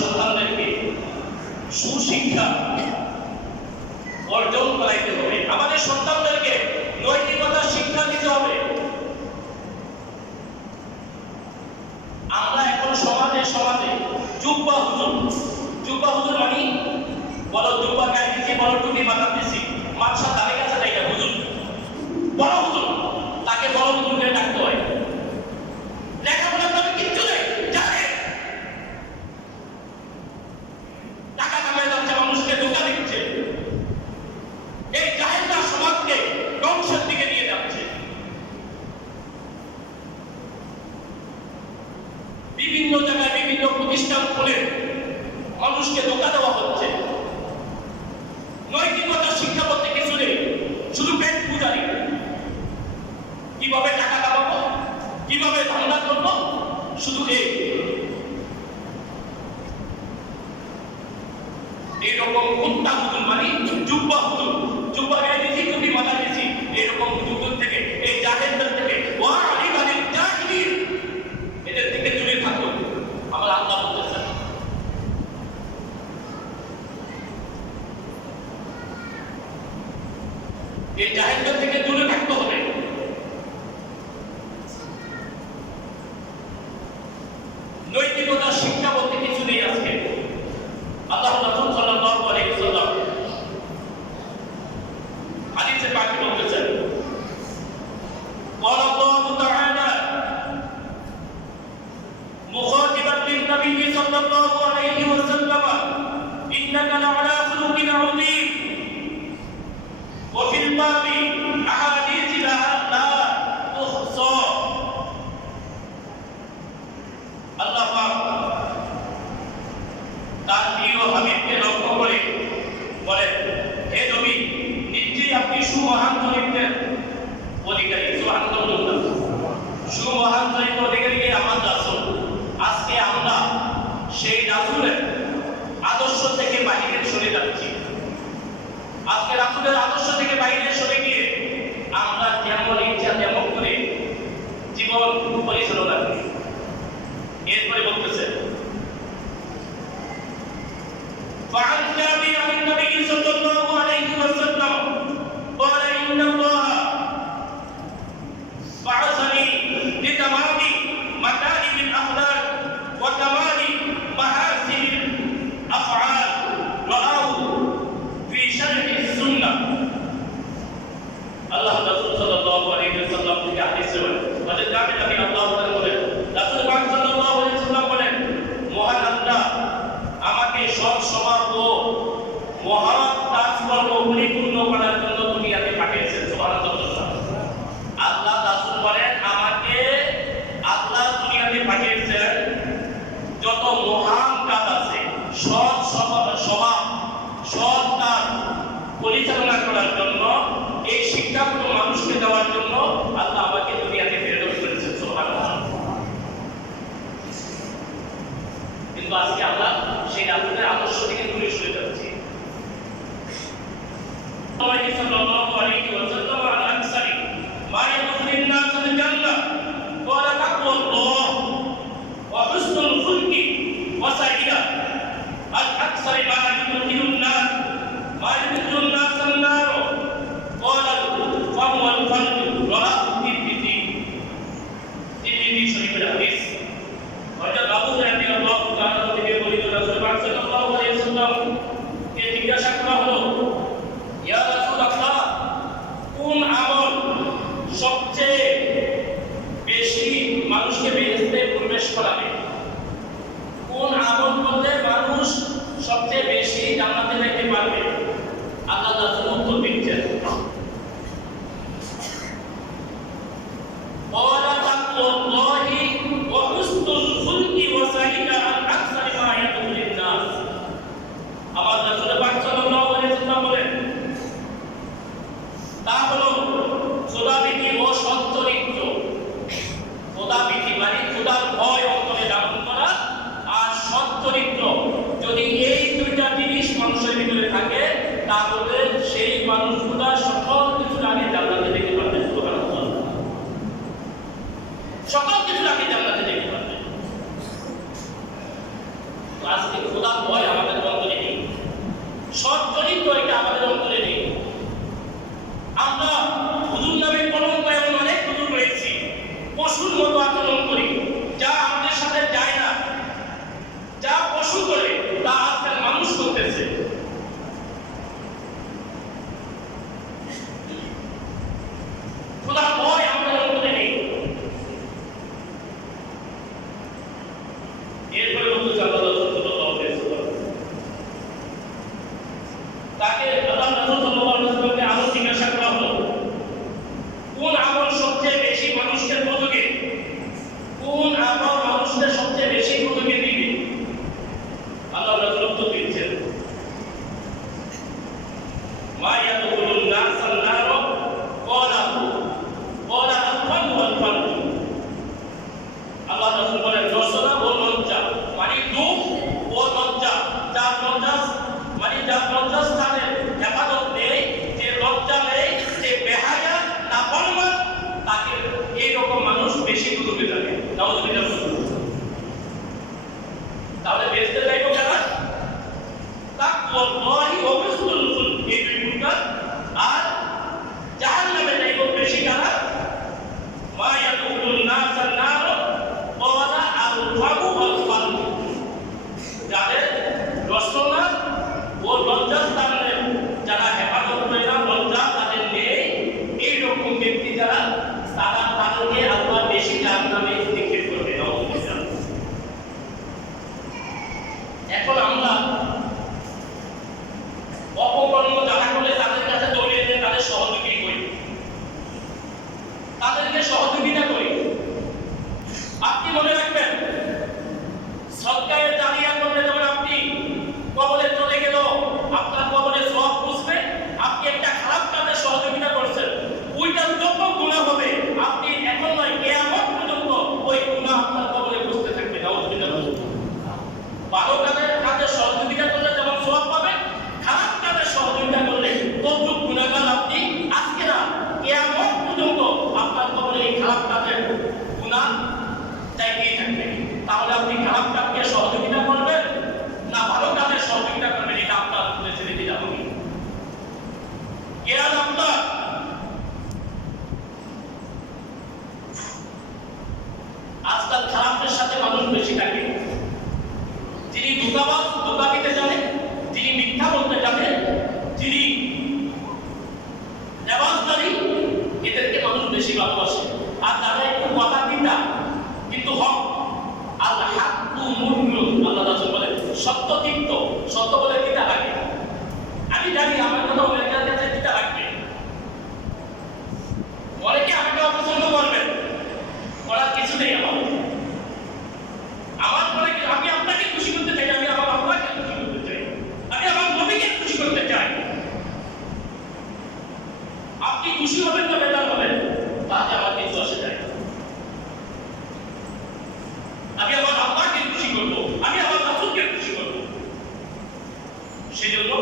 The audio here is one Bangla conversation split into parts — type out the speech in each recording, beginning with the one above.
সন্তানদেরকে সুশিক্ষা অর্জন করাইতে হবে, আমাদের সন্তানদেরকে নৈতিকতার শিক্ষা দিতে হবে। আমরা এখন সমাজে জুব্বা হুজুর মানে বলো জুব্বা গায়ে দিচ্ছি, বলো টুপি মাথা দিচ্ছি, মাথা তাদের কাছে দেখা হুজুর, বড় হুজুর, তাকে বড় হুজুর করে ডাকতে হয়। লেখাপড়া তবে কিচ্ছু নেই, জানে টাকা কামাই যাচ্ছে, মানুষকে ধোঁকা দিচ্ছে, এই জাহেলরা সমাজকে ধ্বংসের দিকে নিয়ে যাচ্ছে। বিভিন্ন জায়গায় বিভিন্ন প্রতিষ্ঠান খুলে মানুষকে ধোঁকা দেওয়া হচ্ছে। নৈতিকতার শিক্ষা বলতে কিছু নেই, শুধু পেট পূজারি। কিভাবে টাকা কামাবো, কিভাবে ধান্দা করবো, শুধু এইরকম কুত্তা হুজুর মানে জুব্বা গায়ে দিয়েছি, টুপি মাথায় দিয়েছি, এইরকম হুজুর থেকে, এই জাহেলদের থেকে, এদের থেকে দূরে থাকো। আমার আল্লাহ বলতেছেন এই জাহেলদের থেকে দূরে থাকতে হবে। নৈতিকতার শিক্ষা বলতে কিছু নেই আজকে। আল্লাহ রাসূল সাল্লাল্লাহু আলাইহি ওয়াসাল্লাম হাদিসে পাকে বলতেছেন, قال الله تعالى مخاطبا للنبي صلى الله عليه وسلم إنك لعلى خلق عظيم وفي الباب أحاديث لا تحصى। আল্লাহ পাক তার প্রিয় হাবিবকে লক্ষ্য করে বলেন, হে নবী, নিশ্চয়ই আপনি সুমহান চরিত্রের অধিকারী। সুবহানাল্লাহ, সুমহান চরিত্রের অধিকারী আমার রাসূল। আজকে আমরা সেই রাসূলের আদর্শ থেকে বাহিরে সরে যাচ্ছি। আজকে রাসূলের আদর্শ থেকে বাইরে সরে গিয়ে আমরা যেমন ইচ্ছা তেমন করে জীবন পরিচালনা করি। এরপরে বলতেছে, وعن جابر عن النبي صلى الله عليه وسلم قال إن الله بعثني لتمام مكارم الأخلاق وكمال محاسن الأفعال رآه في شرح السنة। আল্লাহ রাসূল সাল্লাল্লাহু আলাইহি ওয়াসাল্লাম থেকে হাদিস বলেন, হযরত জাবির রাদিয়াল্লাহু তাআলা বলেন, রাসূল পাক সাল্লাল্লাহু আলাইহি ওয়াসাল্লাম বলেন, মহান আল্লাহ আমাকে সৎ স্বভাব ও মহান কাজকর্ম পরিপূর্ণ করার জন্য দুনিয়াতে পাঠিয়েছেন। সুবহানাল্লাহ। আল্লাহ রাসূল বলেন, আমাকে আল্লাহ দুনিয়াতে পাঠিয়েছেন যত মহান কাজ আছে, সৎ স্বভাব, সৎ কাজ পরিচালনা করার জন্য, এই শিক্ষাগুলো মানুষকে দেওয়ার জন্য আল্লাহ আমাকে দুনিয়াতে প্রেরণ করেছেন। সুবহানাল্লাহ। কিন্তু আজকে আমরা সেই রাসূলের আদর্শ থেকে দূরে সরে যাচ্ছি। নবী সাল্লাল্লাহু আলাইহি ওয়াসাল্লাম আনসারী মা ইয়াদখুলুন নাস আল জান্নাহ ওয়া তাকওয়াল্লাহ ওয়া হুসনুল খুলকি ওয়া সাইয়্যিদা আল আকসার মা ইয়াদখুলুন নাস আন-নার ক্বালা ওয়া হুয়া আল-ফারদ রাআহু তিরমিজি। তিরমিজি শরীফের হাদিস। হযরত আবু হুরায়রা রাদিয়াল্লাহু তাআলা থেকে বর্ণিত, রাসূল পাক সাল্লাল্লাহু আলাইহি ওয়াসাল্লাম কে জিজ্ঞাসা করা হলো, ইয়া রাসূলুল্লাহ, কোন আমল সবচেয়ে বেশি মানুষকে আজকে খোদার ভয় আমাদের অন্তরে নেই, সৎ চরিত্র এটা আমাদের অন্তরে নেই। আমরা হুজুর নামে কলঙ্ক এমন অনেক হুজুর রয়েছি, পশুর মতো আচরণ করি, যা আমাদের সাথে যায় না, যা পশু করে তা আজকাল মানুষ করতেছে। খোদার ভয় আমাদের অন্তরে নেই। এরপরে বলতে তাকে আল্লাহ রাসূল সাল্লাল্লাহু আলাইহি ওয়াসাল্লামকে আরো জিজ্ঞাসা করা হলো, কোন আমল সবচেয়ে বেশি মানুষকে উপযোগী, কোন আমল মানুষকে সবচেয়ে বেশি উপযোগী দিবে? আল্লাহ রাসূল উত্তর দিচ্ছেন, মা ইয়াদখুলুন নাসান নার ক্বালা আল-ফারু ওয়াল-ফারু। আল্লাহ রাসূল বলেন, রসনা ও লজ্জা, মানে দুঃখ ও লজ্জা, যার লজ্জা মানে যার লজ্জা স্থানে হেফাজত নেই, যে লজ্জা নেই, যে বেহায়া নাফরমান, তাকে এইরকম মানুষ বেশি দুর্ভোগে থাকে। তাহলে বেঁচতে যাইব কেন? তাকওয়াল্লাহি ওয়া হুসনুল খুলুক, এই দুই গুণটা। আর জাহান্নামে যাইব বেশি কেন? মা ইয়াদখুলুন নাসান নার ক্বালা আল-ফারু ওয়াল-ফারু, যাদের রসনা ও লজ্জা স্থানে যারা হেফাজত করে না, লজ্জা তাদের নেই, এইরকম ব্যক্তি যারা, তারা তাদেরকে আল্লাহ বেশি জাহান্নামে নিক্ষেপ করবে। এখন আমরা অপকর্ম যারা করলে তাদের কাছে দৌড়িয়ে নিয়ে তাদের সহযোগী করি, তাদেরকে সহযোগিতা করি। আপনি মনে রাখবেন, সদকায়ে জারিয়া করলে যেমন আপনি কবরে চলে গেল, আপনার কবরে সওয়াব বুঝবে, আপনি একটা খারাপ কাজে সহযোগিতা করছেন, ওইটা যত গুনাহ হবে, আপনি এখন নয় কিয়ামত পর্যন্ত ওই গুনাহ আপনার কবরে বুঝতে থাকবে। নাউযুবিল্লাহ। ভালো কাজে সহযোগিতা করলে যেমন সওয়াব পাবেন, খারাপ কাজে সহযোগিতা করলে তত গুনাহগার আপনি আজকে না কিয়ামত পর্যন্ত আপনার কবরে এই খারাপ কাজের গুনাহ চাইতেই থাকবে। তাহলে আপনি খারাপ কাজকে সহযোগিতা করবেন না ভালো কাজে সহযোগিতা করবেন, এটা আপনার উপরে ছেড়ে দিতে হবে। জ্ঞান আপনার। আজকাল খারাপের সাথে মানুষ বেশি থাকে, যিনি ধোঁকাবাজ, ধোঁকা দিতে জানে, যিনি মিথ্যা বলতে জানে, যিনি নেবাজদারি, এদেরকে মানুষ বেশি ভালোবাসে। আর যারা একটু কথা কিনা কিন্তু হক, আল্লাহ হাক্কু মুররুন, আল্লাহ রাসূল বলেন সত্য তিক্ত, সত্য বলে তিতা লাগে। আমি জানি আমার কথা অনেকের কাছে তিতা লাগবে, অনেকে আমাকে অপছন্দ করবেন, করার কিছু নেই। আমার বলে আমি আপনাকে খুশি করতে চাই, আমি আমার আল্লাহকে খুশি করতে চাই, আমি আমার নবীকে খুশি করতে চাই। আপনি খুশি হবেন না বেজার হবেন, তাতে আমার কিছু আসে যায় না। আমি আমার আল্লাহকে খুশি করব, আমি আমার রাসূলকে খুশি করব। সেজন্য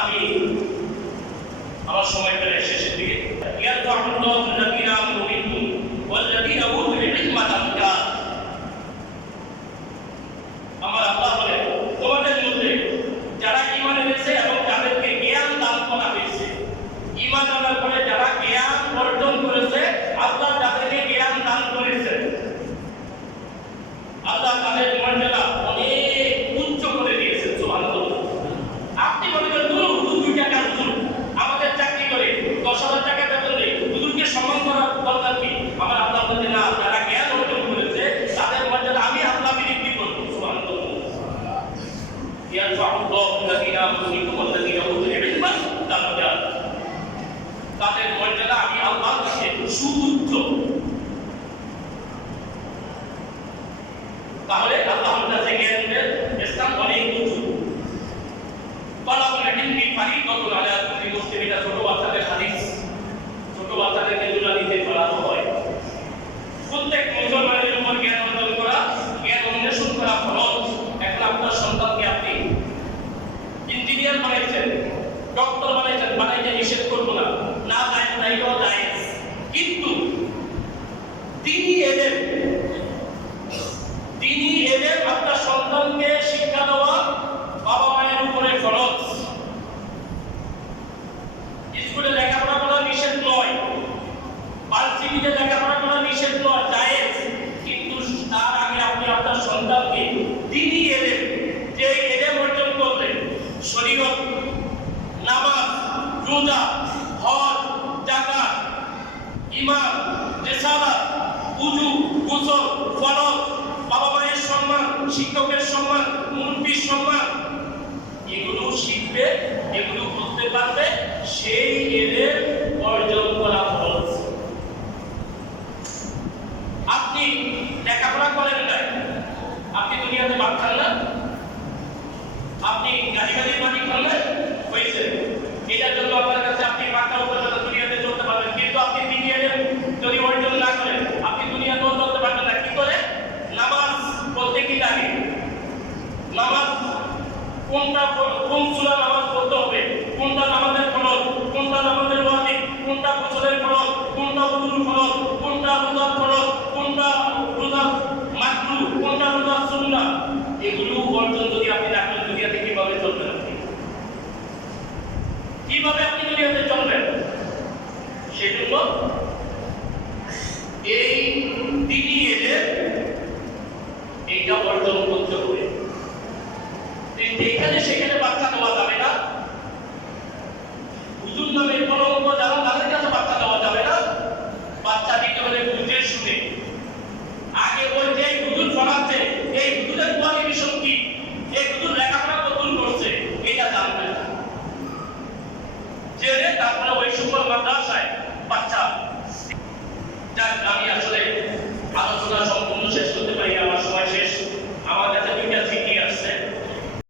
আমি আমার সময় প্রায় শেষের দিকে, ইয়ারফাউল্লাহু আল্লাযীনা আমানু মিনকুম ওয়াল্লাযীনা উতুল ইলমা দারাজাত। আমার আল্লাহ বলেন, তোমাদের মধ্যে যারা ঈমান এনেছে এবং যাদেরকে জ্ঞান দান করা হয়েছে, ঈমান আনার পরে যারা জ্ঞান অর্জন করেছে, আল্লাহ যাদেরকে জ্ঞান দান করেছে, আল্লাহ তাদের মর্যাদা অনেক উচ্চ করে দিয়েছেন। সুবহানাল্লাহ। আপনি মনে করেন হুজুর 2 টাকা হুজুর আমাদের চাকরি করে 10,000 টাকা বেতন নেই, হুজুরকে সম্মান করার দরকার কি? আমার আল্লাহ বলেন, না, যারা জ্ঞান অর্জন করেছে তাদের মর্যাদা আমি আল্লাহ বৃদ্ধি করব। সুবহানাল্লাহ। ইয়ারফাউল্লাহু আল্লাযীনা আমানু মিনকুম ওয়াল্লাযীনা উতুল ইলমা দারাজাত। তাদের মর্যাদা আমি আল্লাহর কাছে সুউচ্চ। তাহলে আল্লাহর কাছে জ্ঞানের স্থান অনেক উঁচু। তালাবুল ইলমি ফারিদাতুন আলা কুল্লি মুসলিম, এটা ছোট বাচ্চাদের হাদিস, ছোট বাচ্চাদেরকে দুলানিতে পড়ানো হয়। প্রত্যেক মুসলমানের উপর জ্ঞান অর্জন করা, জ্ঞান অন্বেষণ করা ফরজ। এখন আপনার সন্তানকে আপনি ইঞ্জিনিয়ার বানাইছেন, ডক্টর বানাইছেন, বানাইতে নিষেধ করবো না, না যায়, কিন্তু রোজা, হজ, যাকাত, ঈমান, রিসালাত, ওযু, গোসল, ফরজ, বাবা মায়ের সম্মান, শিক্ষকের সম্মান, মুরব্বির সম্মান, এগুলো শিখবে, এগুলো বুঝতে পারবে, সেই এলেম অর্জন করা ফরজ। আপনি লেখাপড়া করেন না, আপনি দুনিয়াতে ভাত খান না, আপনি গাড়ি মালিক হন না, হয়েছে এটার জন্য আপনার কাছে আপনি পাক্কা উপযোগী দুনিয়াতে চলতে পারবেন, কিন্তু আপনি দিনী এলেম যদি অর্জন না করেন আপনি দুনিয়াতেও চলতে পারবেন না। কি করে? নামাজ পড়তে কি লাগে, নামাজ কোন সূরা নামাজ পড়তে হবে, কোনটা নামাজের ফরজ, কোনটা নামাজের ওয়াজিব, কোনটা গোসলের ফরজ, কোনটা ওযুর ফরজ, কোনটা রোজার ফরজ, কোনটা রোজার মাকরুহ, কোনটা রোজার সুন্নাহ, এগুলো অর্জন যদি আপনি না করেন দুনিয়াতে কিভাবে চলবেন? আপনি কিভাবে আপনি দুনিয়াতে চলবেন? সেজন্য এই দ্বীনি এলেম এইটা অর্জন করতে হবে। এখানে সেখানে বাচ্চা দেওয়া যাবে না, হুজুর নামে কলঙ্ক যারা তাদের কাছে বাচ্চা দেওয়া যাবে না। বাচ্চা দিতে হলে বুঝে শুনে, আগে ওই যে হুজুর পড়াচ্ছে এই হুজুরের কোয়ালিফিকেশন কি, এই হুজুর লেখাপড়া কতদূর করছে এটা জানবেন, জেনে তারপরে ওই সকল মাদ্রাসায়